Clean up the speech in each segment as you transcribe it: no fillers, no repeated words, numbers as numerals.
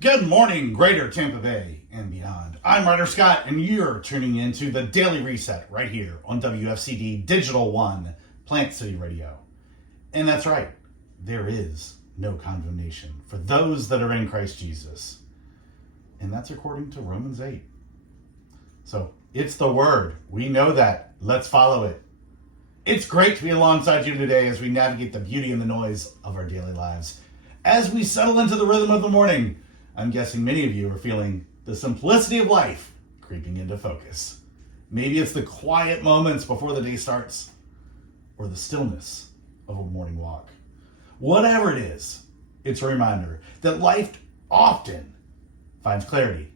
Good morning, Greater Tampa Bay and beyond. I'm Ryder Scott, and you're tuning in to the Daily Reset right here on WFCD Digital One, Plant City Radio. And that's right, there is no condemnation for those that are in Christ Jesus. And that's according to Romans 8. So it's the word. We know that. Let's follow it. It's great to be alongside you today as we navigate the beauty and the noise of our daily lives. As we settle into the rhythm of the morning, I'm guessing many of you are feeling the simplicity of life creeping into focus. Maybe it's the quiet moments before the day starts, or the stillness of a morning walk. Whatever it is, it's a reminder that life often finds clarity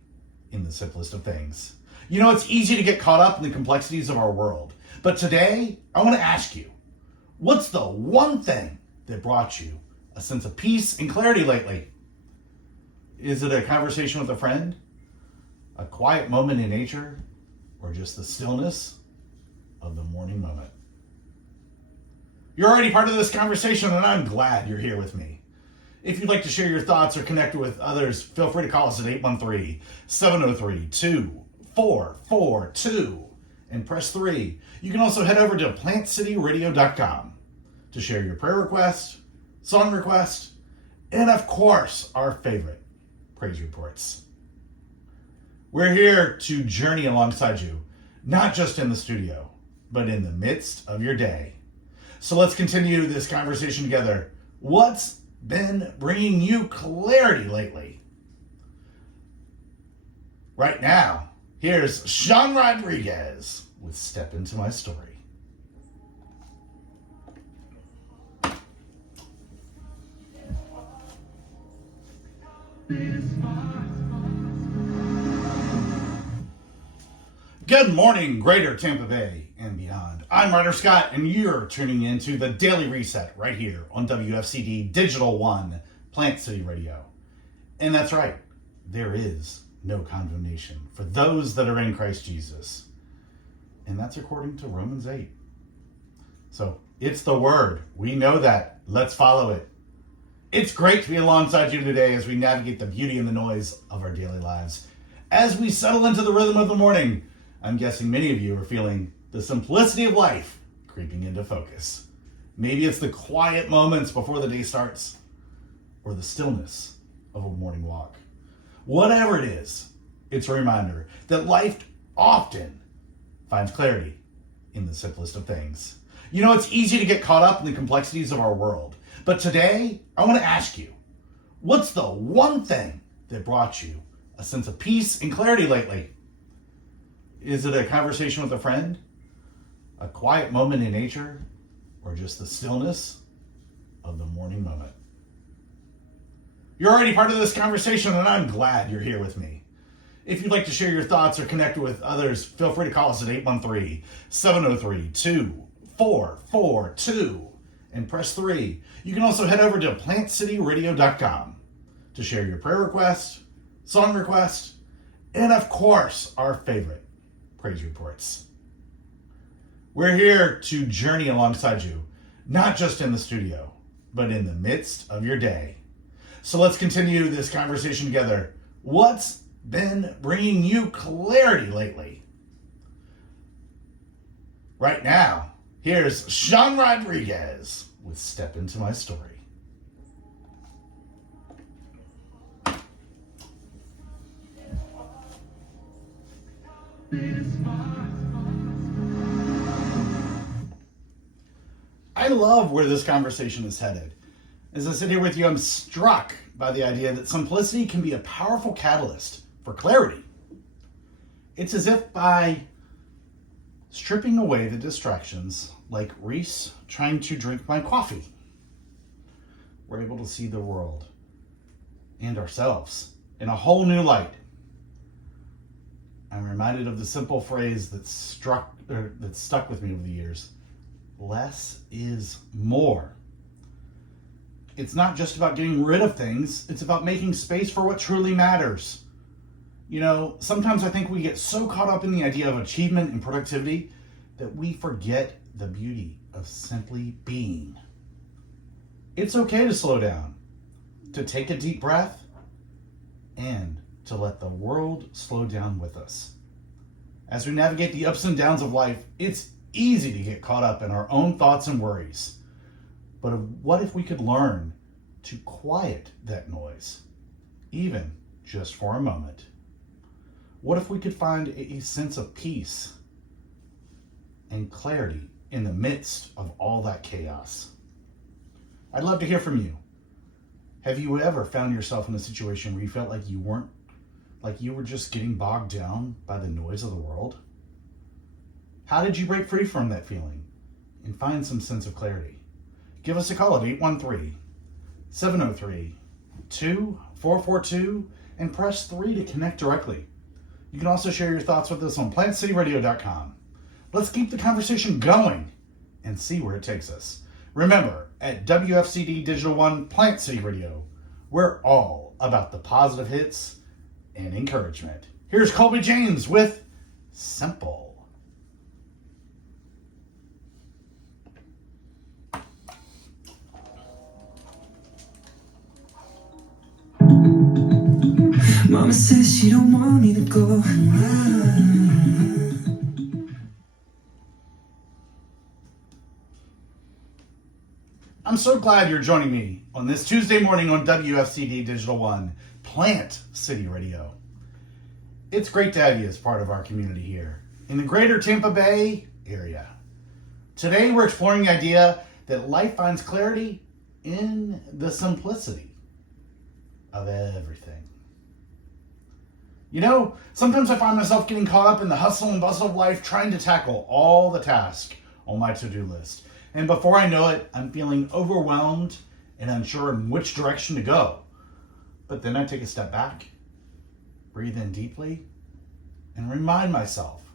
in the simplest of things. You know, it's easy to get caught up in the complexities of our world. But today, I want to ask you, what's the one thing that brought you a sense of peace and clarity lately? Is it a conversation with a friend? A quiet moment in nature? Or just the stillness of the morning moment? You're already part of this conversation, and I'm glad you're here with me. If you'd like to share your thoughts or connect with others, feel free to call us at 813-703-2442 and press 3. You can also head over to plantcityradio.com to share your prayer request, song request, and of course, our favorite, praise reports. We're here to journey alongside you, not just in the studio, but in the midst of your day. So let's continue this conversation together. What's been bringing you clarity lately? Right now, here's Sean Rodriguez with Step Into My Story. Good morning, Greater Tampa Bay and beyond. I'm Ryder Scott, and you're tuning in to the Daily Reset right here on WFCD Digital One, Plant City Radio. And that's right, there is no condemnation for those that are in Christ Jesus. And that's according to Romans 8. So it's the word. We know that. Let's follow it. It's great to be alongside you today as we navigate the beauty and the noise of our daily lives. As we settle into the rhythm of the morning, I'm guessing many of you are feeling the simplicity of life creeping into focus. Maybe it's the quiet moments before the day starts, or the stillness of a morning walk. Whatever it is, it's a reminder that life often finds clarity in the simplest of things. You know, it's easy to get caught up in the complexities of our world. But today, I want to ask you, what's the one thing that brought you a sense of peace and clarity lately? Is it a conversation with a friend? A quiet moment in nature? Or just the stillness of the morning moment? You're already part of this conversation, and I'm glad you're here with me. If you'd like to share your thoughts or connect with others, feel free to call us at 813-703-2442 and press 3. You can also head over to plantcityradio.com to share your prayer request, song request, and of course, our favorite, praise reports. We're here to journey alongside you, not just in the studio, but in the midst of your day. So let's continue this conversation together. What's been bringing you clarity lately? Right now, here's Sean Rodriguez with Step Into My Story. I love where this conversation is headed. As I sit here with you, I'm struck by the idea that simplicity can be a powerful catalyst for clarity. It's as if by stripping away the distractions, like Reese trying to drink my coffee, we're able to see the world and ourselves in a whole new light. I'm reminded of the simple phrase that stuck with me over the years. Less is more. It's not just about getting rid of things. It's about making space for what truly matters. You know, sometimes I think we get so caught up in the idea of achievement and productivity that we forget the beauty of simply being. It's okay to slow down, to take a deep breath, and to let the world slow down with us. As we navigate the ups and downs of life, it's easy to get caught up in our own thoughts and worries. But what if we could learn to quiet that noise, even just for a moment? What if we could find a sense of peace and clarity in the midst of all that chaos? I'd love to hear from you. Have you ever found yourself in a situation where you felt like you were just getting bogged down by the noise of the world? How did you break free from that feeling and find some sense of clarity? Give us a call at 813-703-2442 and press 3 to connect directly. You can also share your thoughts with us on plantcityradio.com. Let's keep the conversation going and see where it takes us. Remember, at WFCD Digital One Plant City Radio, we're all about the positive hits and encouragement. Here's Colby James with Simple. Mama says she don't want me to go. I'm so glad you're joining me on this Tuesday morning on WFCD Digital One Plant City Radio. It's great to have you as part of our community here in the greater Tampa Bay area. Today we're exploring the idea that life finds clarity in the simplicity of everything. You know, sometimes I find myself getting caught up in the hustle and bustle of life, trying to tackle all the tasks on my to-do list. And before I know it, I'm feeling overwhelmed and unsure in which direction to go. But then I take a step back, breathe in deeply, and remind myself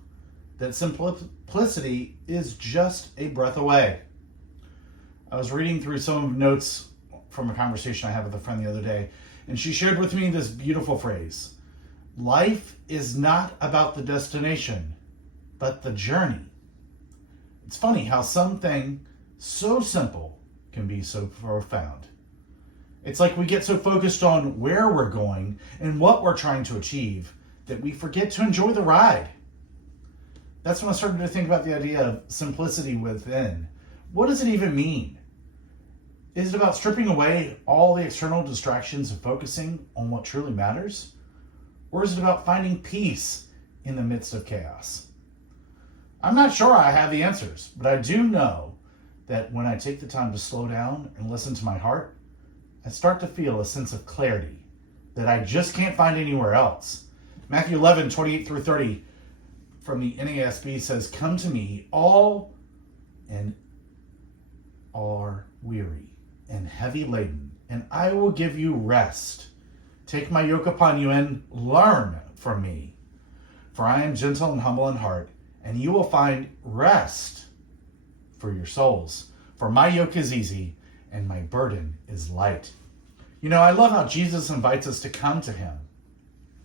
that simplicity is just a breath away. I was reading through some of notes from a conversation I had with a friend the other day, and she shared with me this beautiful phrase: life is not about the destination, but the journey. It's funny how something so simple can be so profound. It's like we get so focused on where we're going and what we're trying to achieve that we forget to enjoy the ride. That's when I started to think about the idea of simplicity within. What does it even mean? Is it about stripping away all the external distractions and focusing on what truly matters? Or is it about finding peace in the midst of chaos? I'm not sure I have the answers, but I do know that when I take the time to slow down and listen to my heart, I start to feel a sense of clarity that I just can't find anywhere else. Matthew 11:28-30 from the NASB says, "Come to me, all and are weary and heavy laden, and I will give you rest. Take my yoke upon you and learn from me, for I am gentle and humble in heart, and you will find rest for your souls. For my yoke is easy and my burden is light." You know, I love how Jesus invites us to come to him,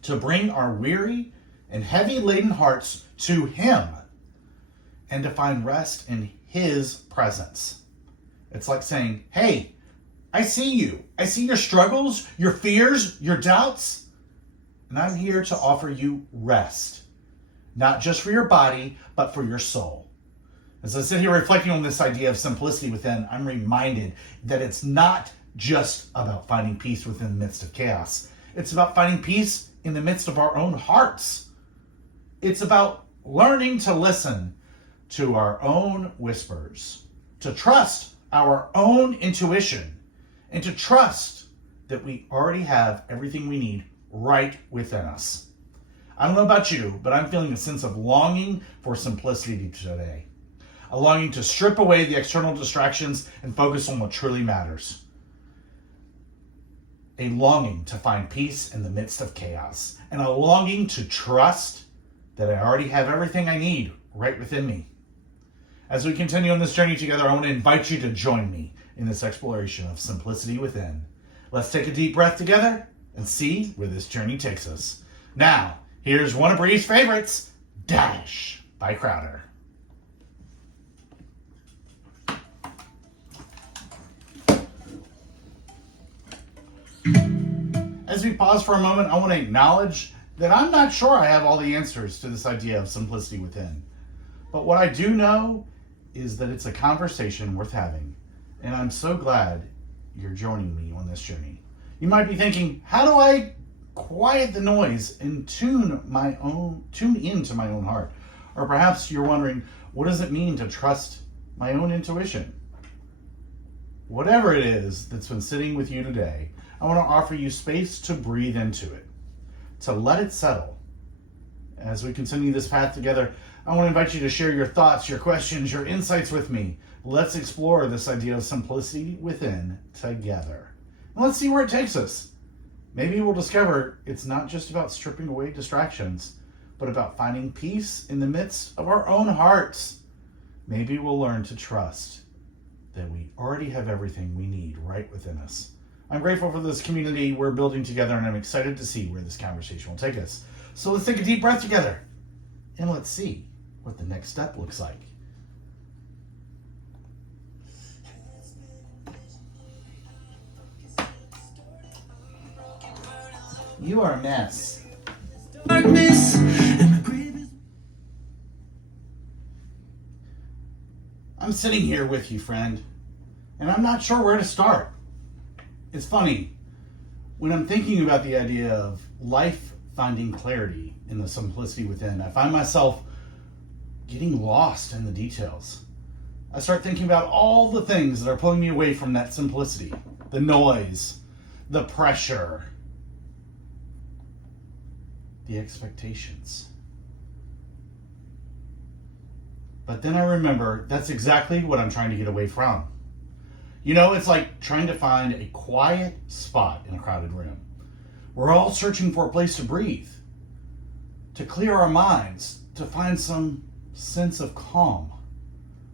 to bring our weary and heavy laden hearts to him, and to find rest in his presence. It's like saying, hey, I see you. I see your struggles, your fears, your doubts, and I'm here to offer you rest. Not just for your body, but for your soul. As I sit here reflecting on this idea of simplicity within, I'm reminded that it's not just about finding peace within the midst of chaos. It's about finding peace in the midst of our own hearts. It's about learning to listen to our own whispers, to trust our own intuition, and to trust that we already have everything we need right within us. I don't know about you, but I'm feeling a sense of longing for simplicity today. A longing to strip away the external distractions and focus on what truly matters. A longing to find peace in the midst of chaos. And a longing to trust that I already have everything I need right within me. As we continue on this journey together, I want to invite you to join me in this exploration of simplicity within. Let's take a deep breath together and see where this journey takes us. Now, here's one of Bree's favorites, Dash by Crowder. As as we pause for a moment, I want to acknowledge that I'm not sure I have all the answers to this idea of simplicity within. But what I do know is that it's a conversation worth having, and I'm so glad you're joining me on this journey. You might be thinking, how do I quiet the noise and tune into my own heart? Or perhaps you're wondering, what does it mean to trust my own intuition? Whatever it is that's been sitting with you today, I want to offer you space to breathe into it, to let it settle. As we continue this path together, I want to invite you to share your thoughts, your questions, your insights with me. Let's explore this idea of simplicity within together. And let's see where it takes us. Maybe we'll discover it's not just about stripping away distractions, but about finding peace in the midst of our own hearts. Maybe we'll learn to trust that we already have everything we need right within us. I'm grateful for this community we're building together, and I'm excited to see where this conversation will take us. So let's take a deep breath together, and let's see what the next step looks like. You are a mess. Darkness and my grave is I'm sitting here with you, friend, and I'm not sure where to start. It's funny, when I'm thinking about the idea of life finding clarity in the simplicity within, I find myself getting lost in the details. I start thinking about all the things that are pulling me away from that simplicity, the noise, the pressure, the expectations. But then I remember that's exactly what I'm trying to get away from. You know, it's like trying to find a quiet spot in a crowded room. We're all searching for a place to breathe, to clear our minds, to find some sense of calm.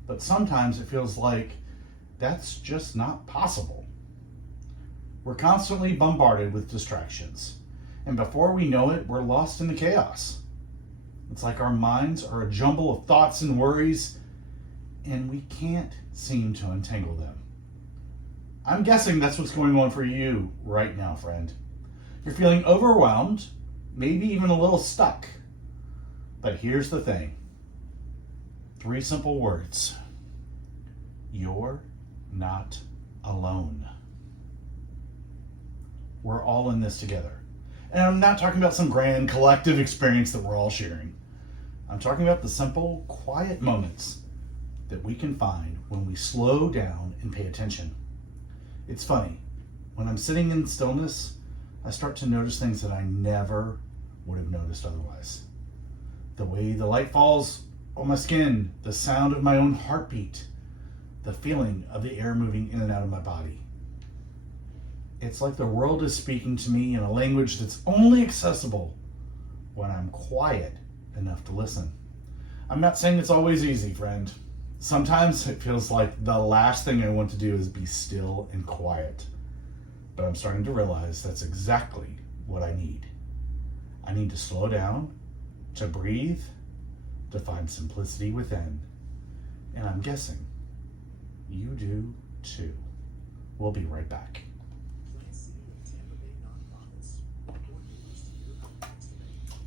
But sometimes it feels like that's just not possible. We're constantly bombarded with distractions, and before we know it, we're lost in the chaos. It's like our minds are a jumble of thoughts and worries, and we can't seem to untangle them. I'm guessing that's what's going on for you right now, friend. You're feeling overwhelmed, maybe even a little stuck. But here's the thing. 3 simple words. You're not alone. We're all in this together. And I'm not talking about some grand collective experience that we're all sharing. I'm talking about the simple, quiet moments that we can find when we slow down and pay attention. It's funny, when I'm sitting in stillness, I start to notice things that I never would have noticed otherwise. The way the light falls on my skin, the sound of my own heartbeat, the feeling of the air moving in and out of my body. It's like the world is speaking to me in a language that's only accessible when I'm quiet enough to listen. I'm not saying it's always easy, friend. Sometimes it feels like the last thing I want to do is be still and quiet. But I'm starting to realize that's exactly what I need. I need to slow down, to breathe, to find simplicity within. And I'm guessing you do too. We'll be right back.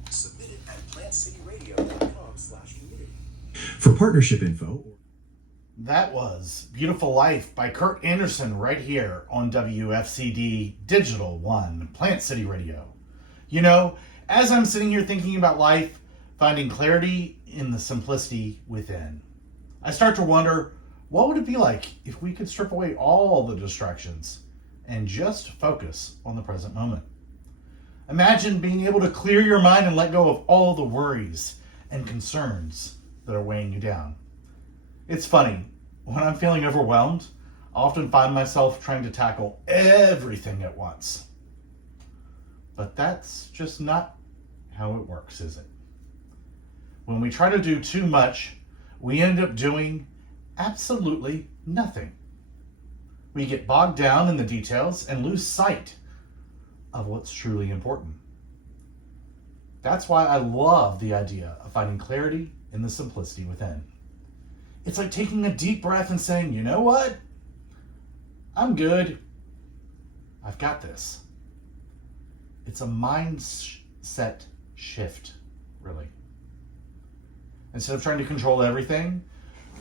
Submit it at plantcityradio.com/community. For partnership info. That was Beautiful Life by Kurt Anderson right here on WFCD Digital One, Plant City Radio. You know, as I'm sitting here thinking about life, finding clarity in the simplicity within, I start to wonder, what would it be like if we could strip away all the distractions and just focus on the present moment? Imagine being able to clear your mind and let go of all the worries and concerns that are weighing you down. It's funny, when I'm feeling overwhelmed, I often find myself trying to tackle everything at once. But that's just not how it works, is it? When we try to do too much, we end up doing absolutely nothing. We get bogged down in the details and lose sight of what's truly important. That's why I love the idea of finding clarity in the simplicity within. It's like taking a deep breath and saying, you know what? I'm good. I've got this. It's a mindset shift, really. Instead of trying to control everything,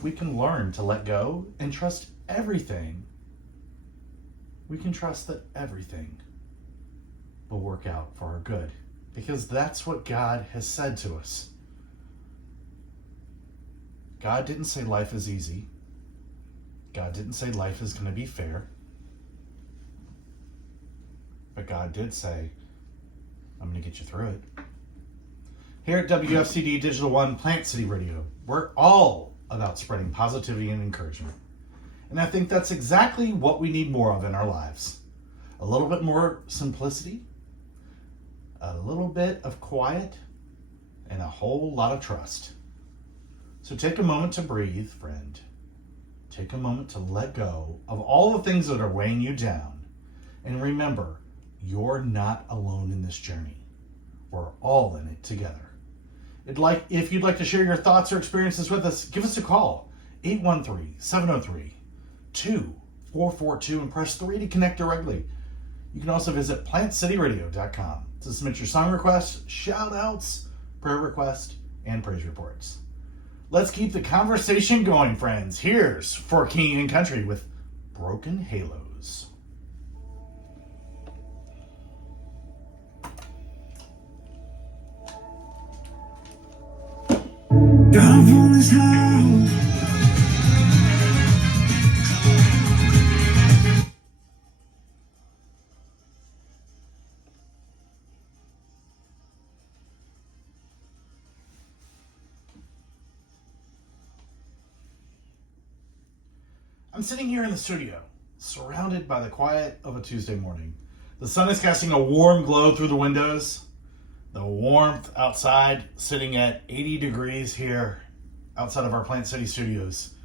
we can learn to let go and trust everything. We can trust that everything will work out for our good, because that's what God has said to us. God didn't say life is easy. God didn't say life is going to be fair. But God did say, I'm going to get you through it. Here at WFCD Digital One Plant City Radio, we're all about spreading positivity and encouragement. And I think that's exactly what we need more of in our lives. A little bit more simplicity, a little bit of quiet, and a whole lot of trust. So take a moment to breathe, friend. Take a moment to let go of all the things that are weighing you down. And remember, you're not alone in this journey. We're all in it together. If you'd like to share your thoughts or experiences with us, give us a call. 813-703-2442 and press 3 to connect directly. You can also visit plantcityradio.com to submit your song requests, shout outs, prayer requests, and praise reports. Let's keep the conversation going, friends. Here's For King and Country with Broken Halos. Down from this house. I'm sitting here in the studio, surrounded by the quiet of a Tuesday morning. The sun is casting a warm glow through the windows. The warmth outside, sitting at 80 degrees here outside of our Plant City studios.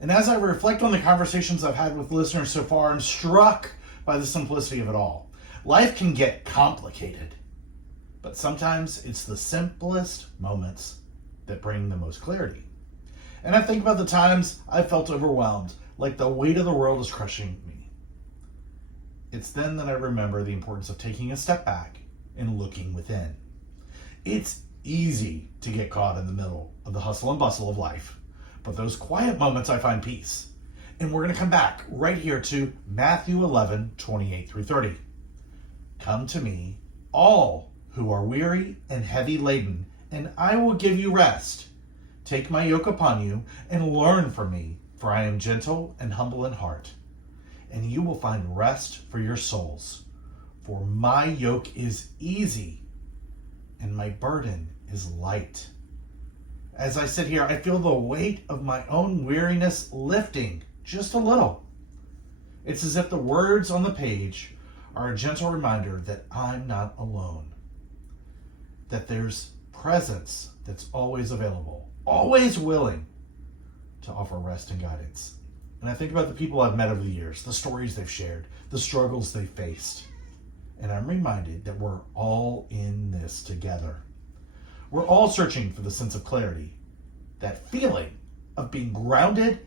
And as I reflect on the conversations I've had with listeners so far, I'm struck by the simplicity of it all. Life can get complicated, but sometimes it's the simplest moments that bring the most clarity. And I think about the times I felt overwhelmed, like the weight of the world is crushing me. It's then that I remember the importance of taking a step back and looking within. It's easy to get caught in the middle of the hustle and bustle of life, but those quiet moments I find peace. And we're going to come back right here to Matthew 11:28-30. Come to me, all who are weary and heavy laden, and I will give you rest. Take my yoke upon you and learn from me, for I am gentle and humble in heart, and you will find rest for your souls. For my yoke is easy and my burden is light. As I sit here, I feel the weight of my own weariness lifting just a little. It's as if the words on the page are a gentle reminder that I'm not alone, that there's presence that's always available, always willing to offer rest and guidance. And I think about the people I've met over the years, the stories they've shared, the struggles they've faced. And I'm reminded that we're all in this together. We're all searching for the sense of clarity, that feeling of being grounded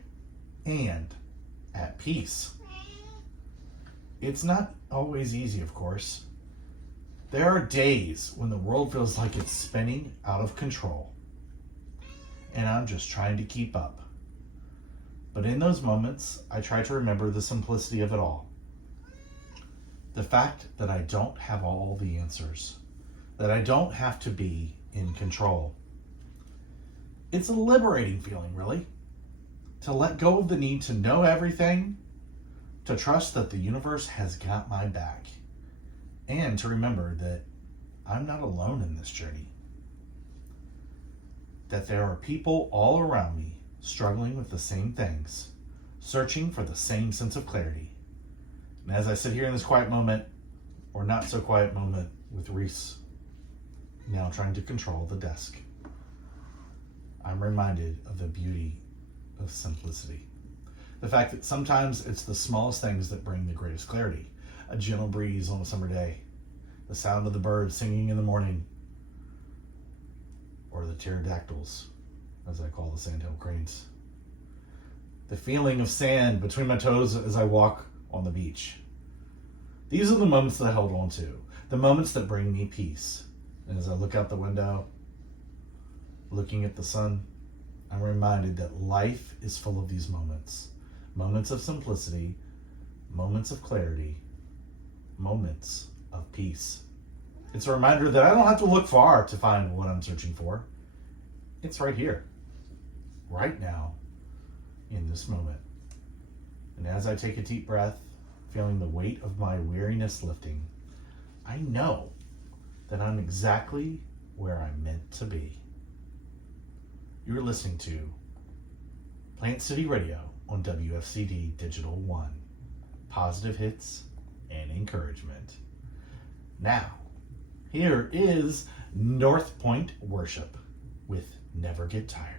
and at peace. It's not always easy, of course. There are days when the world feels like it's spinning out of control, and I'm just trying to keep up. But in those moments, I try to remember the simplicity of it all. The fact that I don't have all the answers, that I don't have to be in control. It's a liberating feeling, really, to let go of the need to know everything, to trust that the universe has got my back, and to remember that I'm not alone in this journey, that there are people all around me struggling with the same things, searching for the same sense of clarity. And as I sit here in this quiet moment, or not so quiet moment, with Reese now trying to control the desk, I'm reminded of the beauty of simplicity. The fact that sometimes it's the smallest things that bring the greatest clarity. A gentle breeze on a summer day, the sound of the birds singing in the morning, or the pterodactyls, as I call the sandhill cranes. The feeling of sand between my toes as I walk on the beach. These are the moments that I hold on to, the moments that bring me peace. And as I look out the window, looking at the sun, I'm reminded that life is full of these moments. Moments of simplicity, moments of clarity, moments of peace. It's a reminder that I don't have to look far to find what I'm searching for. It's right here, right now, in this moment. And as I take a deep breath, feeling the weight of my weariness lifting, I know that I'm exactly where I'm meant to be. You're listening to Plant City Radio on WFCD Digital One. Positive hits and encouragement. Now, here is North Point Worship with Never Get Tired.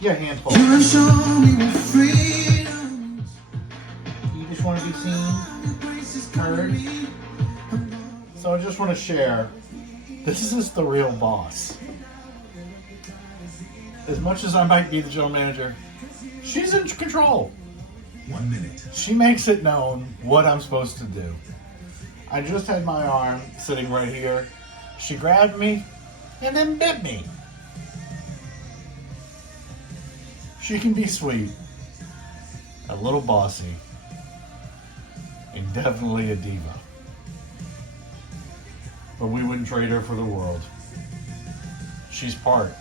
Yeah, handful. You show me what freedom You just want to be seen, heard. So I just want to share, this is the real boss. As much as I might be the general manager, she's in control. 1 minute. She makes it known what I'm supposed to do. I just had my arm sitting right here. She grabbed me and then bit me. She can be sweet, a little bossy, and definitely a diva. But we wouldn't trade her for the world. She's part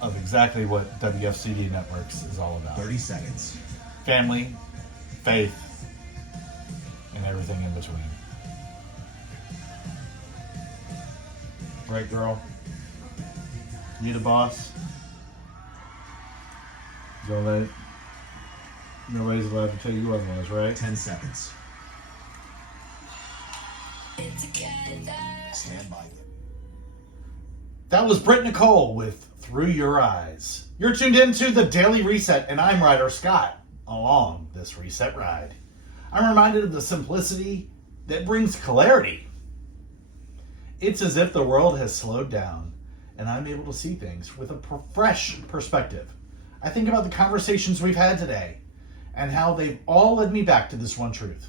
of exactly what WFCD Networks is all about. 30 seconds. Family, faith, and everything in between. Right, girl? You the boss? Nobody's allowed to tell you otherwise, right? 10 seconds. Stand by. That was Britt Nicole with Through Your Eyes. You're tuned into the Daily Reset, and I'm Ryder Scott along this reset ride. I'm reminded of the simplicity that brings clarity. It's as if the world has slowed down and I'm able to see things with a fresh perspective. I think about the conversations we've had today and how they've all led me back to this one truth,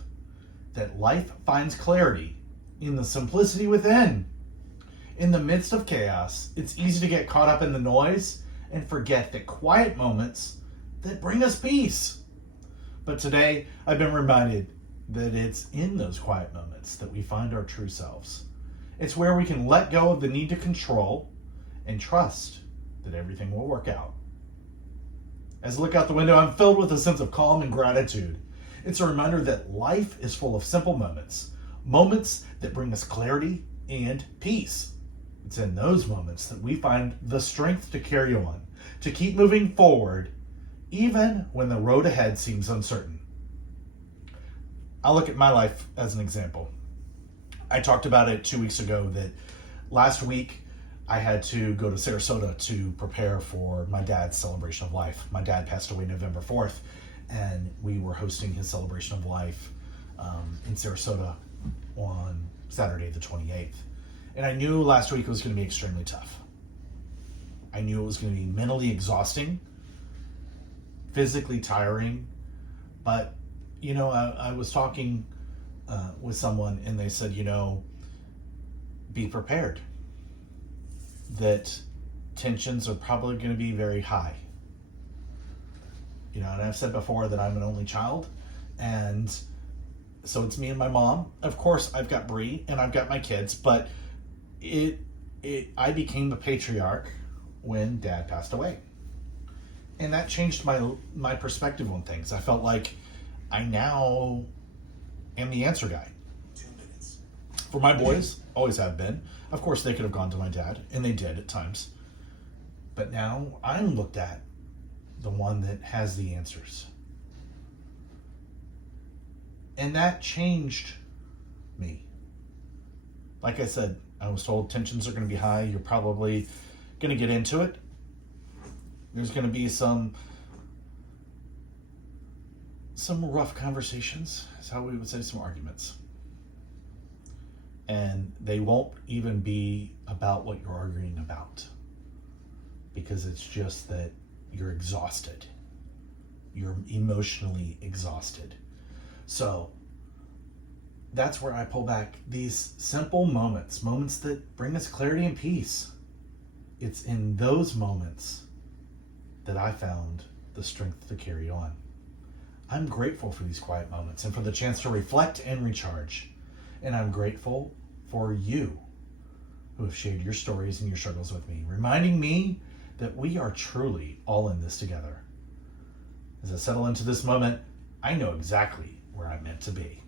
that life finds clarity in the simplicity within. In the midst of chaos, it's easy to get caught up in the noise and forget the quiet moments that bring us peace. But today, I've been reminded that it's in those quiet moments that we find our true selves. It's where we can let go of the need to control and trust that everything will work out. As I look out the window, I'm filled with a sense of calm and gratitude. It's a reminder that life is full of simple moments, moments that bring us clarity and peace. It's in those moments that we find the strength to carry on, to keep moving forward, even when the road ahead seems uncertain. I'll look at my life as an example. I talked about it 2 weeks ago that last week I had to go to Sarasota to prepare for my dad's celebration of life. My dad passed away November 4th, and we were hosting his celebration of life in Sarasota on Saturday the 28th. And I knew last week was going to be extremely tough. I knew it was going to be mentally exhausting, physically tiring, but, I was talking with someone and they said, be prepared that tensions are probably going to be very high. And I've said before that I'm an only child, and so it's me and my mom. Of course, I've got Bree and I've got my kids, but I became the patriarch when Dad passed away, and that changed my perspective on things. I felt like I now am the answer guy 2 minutes. for my boys. Always have been. Of course, they could have gone to my dad, and they did at times. But now I'm looked at the one that has the answers. And that changed me. Like I said, I was told tensions are going to be high. You're probably going to get into it. There's going to be some rough conversations. That's how we would say, some arguments. And they won't even be about what you're arguing about, because it's just that you're exhausted. You're emotionally exhausted. So that's where I pull back these simple moments that bring us clarity and peace. It's in those moments that I found the strength to carry on. I'm grateful for these quiet moments and for the chance to reflect and recharge. And I'm grateful for you who have shared your stories and your struggles with me, reminding me that we are truly all in this together. As I settle into this moment, I know exactly where I'm meant to be.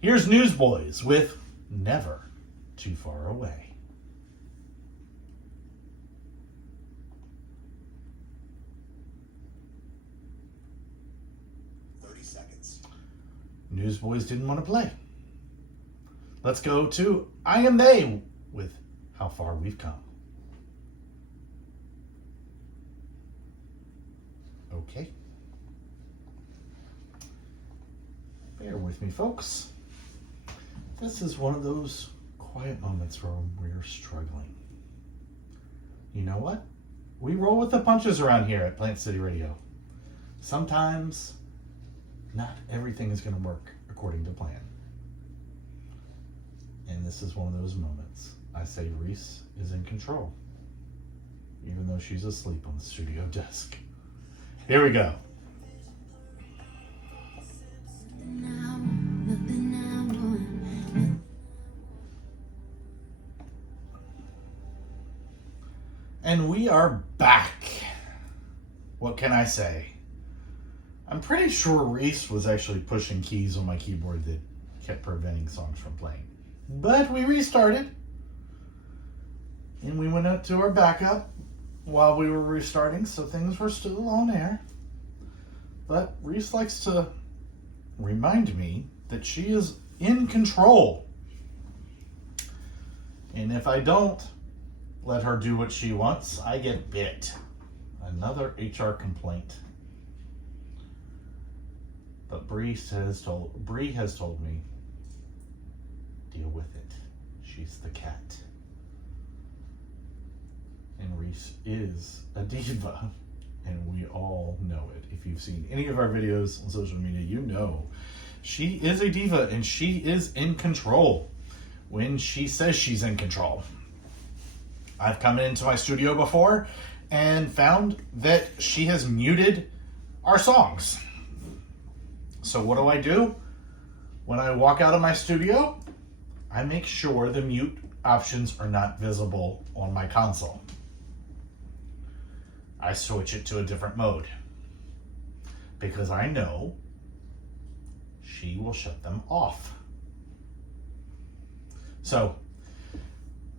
Here's Newsboys with Never Too Far Away. 30 seconds. Newsboys didn't want to play. Let's go to I Am They with How Far We've Come. Okay. Bear with me, folks. This is one of those quiet moments where we're struggling. You know what? We roll with the punches around here at Plant City Radio. Sometimes not everything is going to work according to plan. And this is one of those moments. I say Reese is in control, even though she's asleep on the studio desk. Here we go. And we are back. What can I say? I'm pretty sure Reese was actually pushing keys on my keyboard that kept preventing songs from playing. But we restarted. And we went up to our backup while we were restarting, so things were still on air. But Reese likes to remind me that she is in control. And if I don't let her do what she wants, I get bit. Another HR complaint. But Bree has told me, deal with it. She's the cat. And Reese is a diva, and we all know it. If you've seen any of our videos on social media, you know she is a diva, and she is in control when she says she's in control. I've come into my studio before and found that she has muted our songs. So what do? When I walk out of my studio, I make sure the mute options are not visible on my console. I switch it to a different mode because I know she will shut them off. So,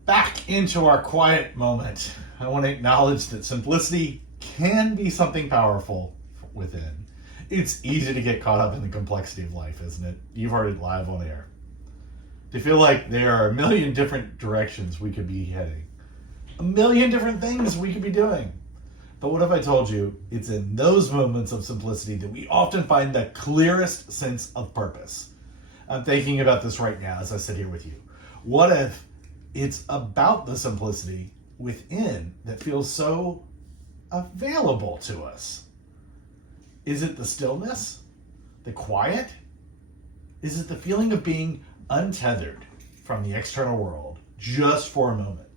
back into our quiet moment. I want to acknowledge that simplicity can be something powerful within. It's easy to get caught up in the complexity of life, isn't it? You've heard it live on air. To feel like there are a million different directions we could be heading. A million different things we could be doing. But what if I told you it's in those moments of simplicity that we often find the clearest sense of purpose? I'm thinking about this right now as I sit here with you. What if it's about the simplicity within that feels so available to us? Is it the stillness? The quiet? Is it the feeling of being untethered from the external world just for a moment?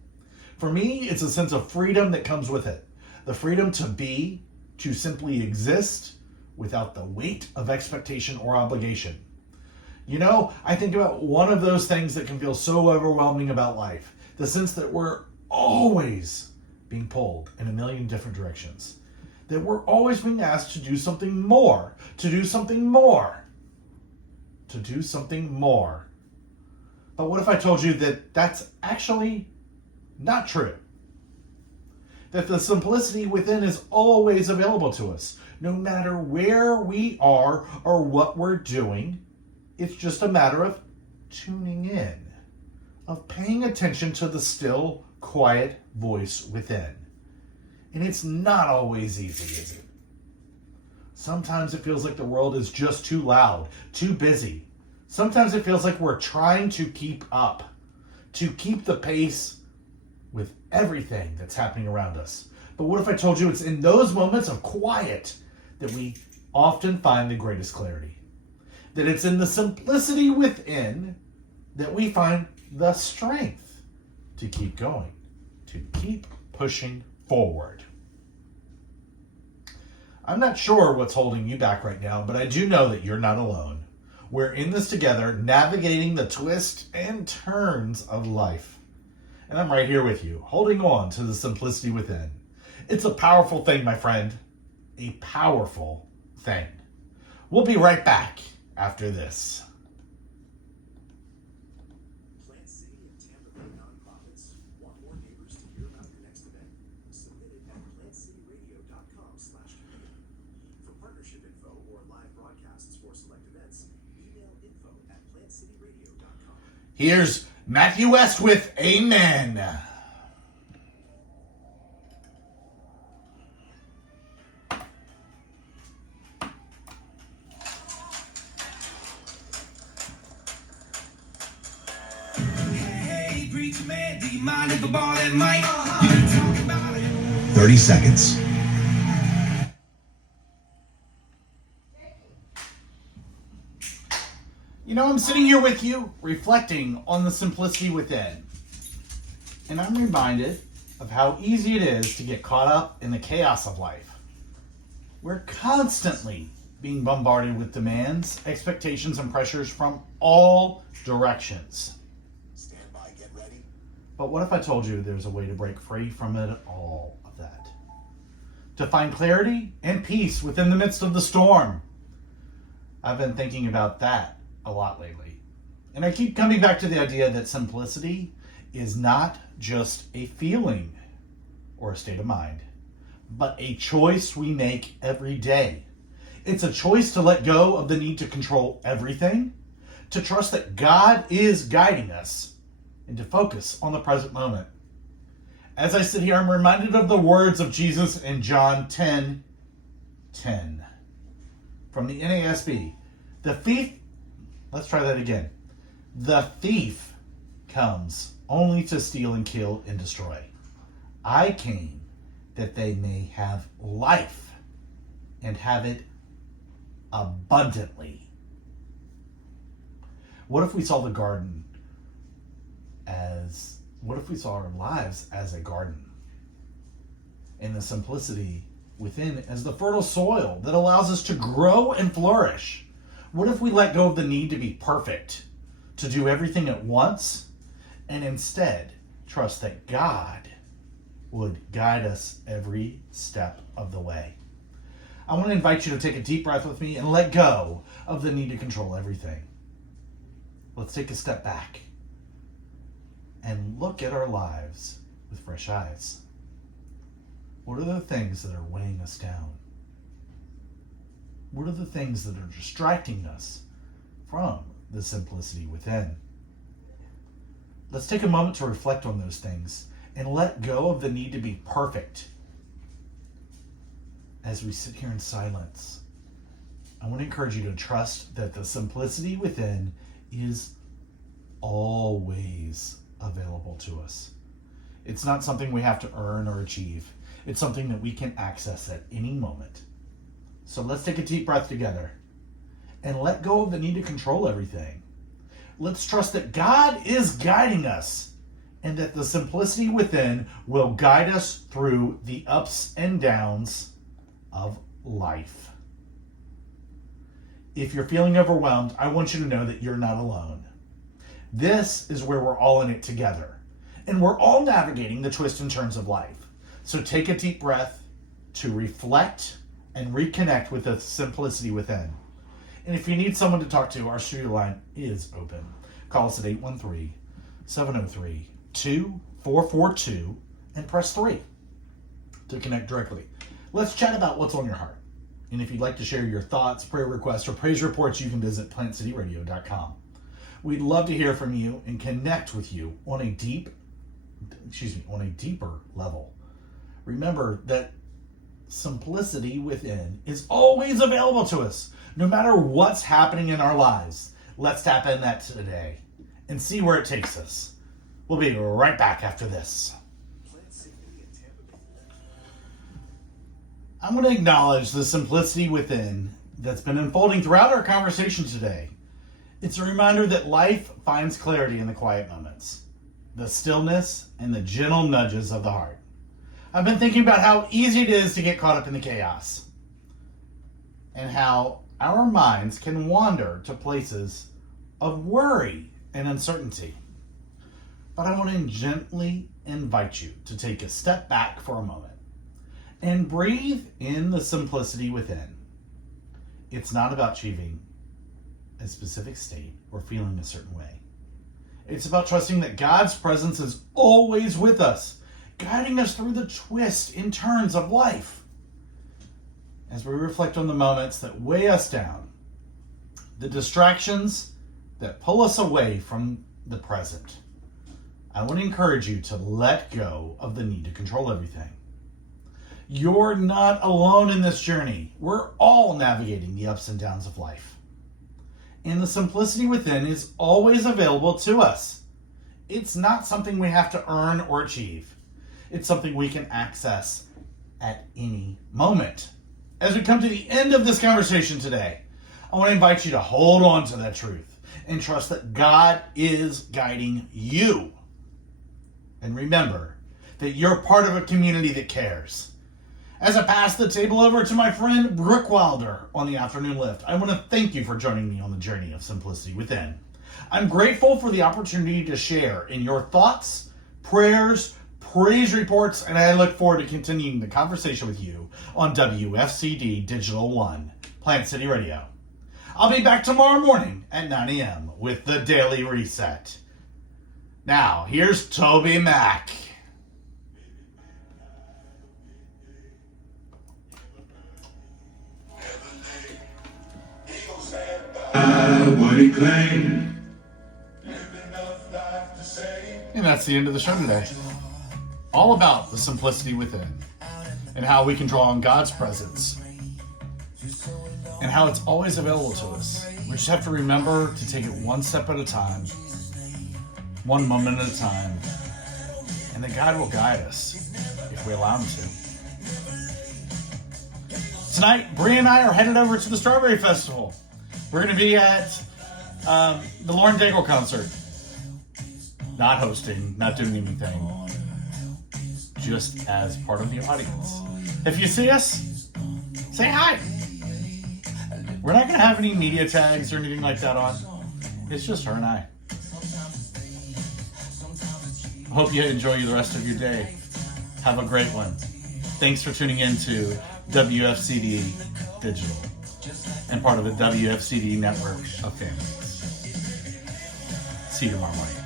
For me, it's a sense of freedom that comes with it. The freedom to be, to simply exist without the weight of expectation or obligation. You know, I think about one of those things that can feel so overwhelming about life. The sense that we're always being pulled in a million different directions. That we're always being asked to do something more, to do something more, to do something more. But what if I told you that that's actually not true? That the simplicity within is always available to us, no matter where we are or what we're doing. It's just a matter of tuning in, of paying attention to the still, quiet voice within. And it's not always easy, is it? Sometimes it feels like the world is just too loud, too busy. Sometimes it feels like we're trying to keep up, to keep the pace with everything that's happening around us. But what if I told you it's in those moments of quiet that we often find the greatest clarity? That it's in the simplicity within that we find the strength to keep going, to keep pushing forward. I'm not sure what's holding you back right now, but I do know that you're not alone. We're in this together, navigating the twists and turns of life. And I'm right here with you, holding on to the simplicity within. It's a powerful thing, my friend. A powerful thing. We'll be right back after this. Plant City and Tampa Bay nonprofits want more neighbors to hear about your next event? Submit it at plantcityradio.com/community. For partnership info or live broadcasts for select events, email info@plantcityradio.com. Here's Matthew West with Amen. Hey, preacher man, do you mind if I borrow that mic? You can talk about it. 30 seconds. You know, I'm sitting here with you, reflecting on the simplicity within. And I'm reminded of how easy it is to get caught up in the chaos of life. We're constantly being bombarded with demands, expectations, and pressures from all directions. Stand by, get ready. But what if I told you there's a way to break free from it all of that? To find clarity and peace within the midst of the storm. I've been thinking about that a lot lately. And I keep coming back to the idea that simplicity is not just a feeling or a state of mind, but a choice we make every day. It's a choice to let go of the need to control everything, to trust that God is guiding us, and to focus on the present moment. As I sit here, I'm reminded of the words of Jesus in John 10:10 from the NASB. Let's try that again. The thief comes only to steal and kill and destroy. I came that they may have life and have it abundantly. What if we saw what if we saw our lives as a garden? And the simplicity within as the fertile soil that allows us to grow and flourish. What if we let go of the need to be perfect, to do everything at once, and instead trust that God would guide us every step of the way? I want to invite you to take a deep breath with me and let go of the need to control everything. Let's take a step back and look at our lives with fresh eyes. What are the things that are weighing us down? What are the things that are distracting us from the simplicity within? Let's take a moment to reflect on those things and let go of the need to be perfect. As we sit here in silence, I want to encourage you to trust that the simplicity within is always available to us. It's not something we have to earn or achieve. It's something that we can access at any moment. So let's take a deep breath together and let go of the need to control everything. Let's trust that God is guiding us and that the simplicity within will guide us through the ups and downs of life. If you're feeling overwhelmed, I want you to know that you're not alone. This is where we're all in it together, and we're all navigating the twists and turns of life. So take a deep breath to reflect and reconnect with the simplicity within. And if you need someone to talk to, our studio line is open. Call us at 813-703-2442 and press 3 to connect directly. Let's chat about what's on your heart. And if you'd like to share your thoughts, prayer requests, or praise reports, you can visit plantcityradio.com. We'd love to hear from you and connect with you on a deeper level. Remember that simplicity within is always available to us, no matter what's happening in our lives. Let's tap in that today and see where it takes us. We'll be right back after this. Plant City and Tampa Bay. I'm going to acknowledge the simplicity within that's been unfolding throughout our conversation today. It's a reminder that life finds clarity in the quiet moments, the stillness, and the gentle nudges of the heart. I've been thinking about how easy it is to get caught up in the chaos, and how our minds can wander to places of worry and uncertainty. But I want to gently invite you to take a step back for a moment and breathe in the simplicity within. It's not about achieving a specific state or feeling a certain way. It's about trusting that God's presence is always with us, guiding us through the twists and turns of life. As we reflect on the moments that weigh us down, the distractions that pull us away from the present, I want to encourage you to let go of the need to control everything. You're not alone in this journey. We're all navigating the ups and downs of life. And the simplicity within is always available to us. It's not something we have to earn or achieve. It's something we can access at any moment. As we come to the end of this conversation today, I want to invite you to hold on to that truth and trust that God is guiding you. And remember that you're part of a community that cares. As I pass the table over to my friend Brooke Wilder on the afternoon lift, I want to thank you for joining me on the journey of simplicity within. I'm grateful for the opportunity to share in your thoughts, prayers, praise reports, and I look forward to continuing the conversation with you on WFCD Digital One, Plant City Radio. I'll be back tomorrow morning at 9 a.m. with the Daily Reset. Now, here's Toby Mac. What he claimed. And that's the end of the show today. All about the simplicity within and how we can draw on God's presence and how it's always available to us. We just have to remember to take it one step at a time, one moment at a time, and that God will guide us if we allow Him to. Tonight, Bree and I are headed over to the Strawberry Festival. We're going to be at the Lauren Daigle concert. Not hosting, not doing anything. Just as part of the audience. If you see us, say hi. We're not going to have any media tags or anything like that on. It's just her and I. Hope you enjoy the rest of your day. Have a great one. Thanks for tuning in to WFCD Digital and part of the WFCD network of families. See you tomorrow morning.